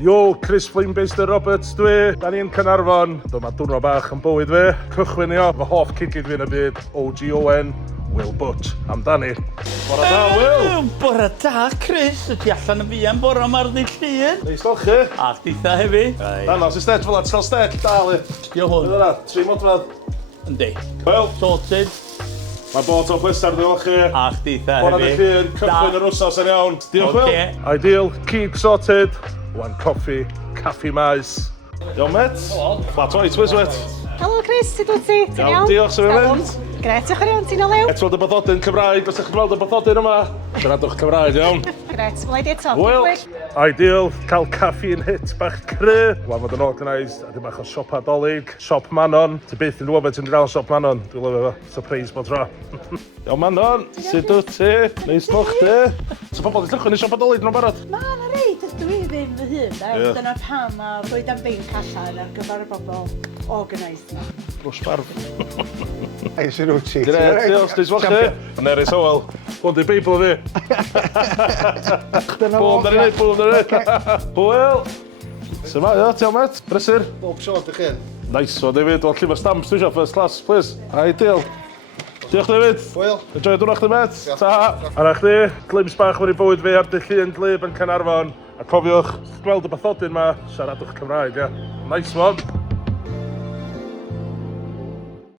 Yo, Chris Flynn-Beister Roberts dwi. Da ni'n Caernarfon. Dyma diwrnod bach yn bywyd fi. Cychwyn i o, fy hoff cigydd fi yn y byd. OG Owen, Will Butch. Amdani. Bore da, Will. Bore da, Chris. Ydy allan y fi am bore yma'r ddill llun. Neis fel chi. A ditha hefyd. Danos i stedge fel at cael stedge dal i. Dio hwn. Yna, 3 modfedd. Yndi. Wel, Sorted. mae bod o bleser dwi'n fel chi. A ditha Bore da hefyd. chi yn cychwyn yr wsos yn iawn. Diolch, Will. Oce. Ideal, keep sorted. One coffee, caffi maes. Iawn, met. Flat white, Wiswit. Helo Chris, sut wyt ti? Ti'n iawn? Diolch, sef yn mynd. Gret, diolch yn iawn, ti'n o lew? Eto dy bathodyn Cymraeg, os ydych chi'n gweld y bathodyn yma, siaradwch Cymraeg, iawn. Gret, wna'i di eto. Wel, ideal, cael caffi yn hit bach cry. Wan fod yn organised, a dim bach o siop adolyg, siop Manon. Ti byth yn gwybod beth ti'n gael siop Manon, dwi'n lyfio fo, surprise bod tro. Iawn Manon, sut wyt ti? Neis moch ti? So pobl wedi llychwyn i siop adolyg nhw'n barod? Ma' na reid, dwi ddim fy hun, da. Dyna pam a rhoi am beinc allan ar gyfer y bobl organised yma. Rwys barf. Eis i rwti. Gret, diolch, neis moch chi? Nerys Howell. Hwn di Beibl fi. Bwm, da ni'n neud, bwm, da ni'n neud. Hwyl. Sut ma, ia, ti am met? Brysur? Bob sôn ych chi. Nice one, David. Wel, llyfr stamps dwi eisiau, first class, please. Ideal. Diolch, David. Hwyl. Enjoy diwrnod chdi, met. Ta. Arna chdi, glims bach wedi bywyd fi ar dy llun glib yn Caernarfon. A cofiwch, gweld y bathodyn ma, siaradwch Cymraeg, ia. Nice one.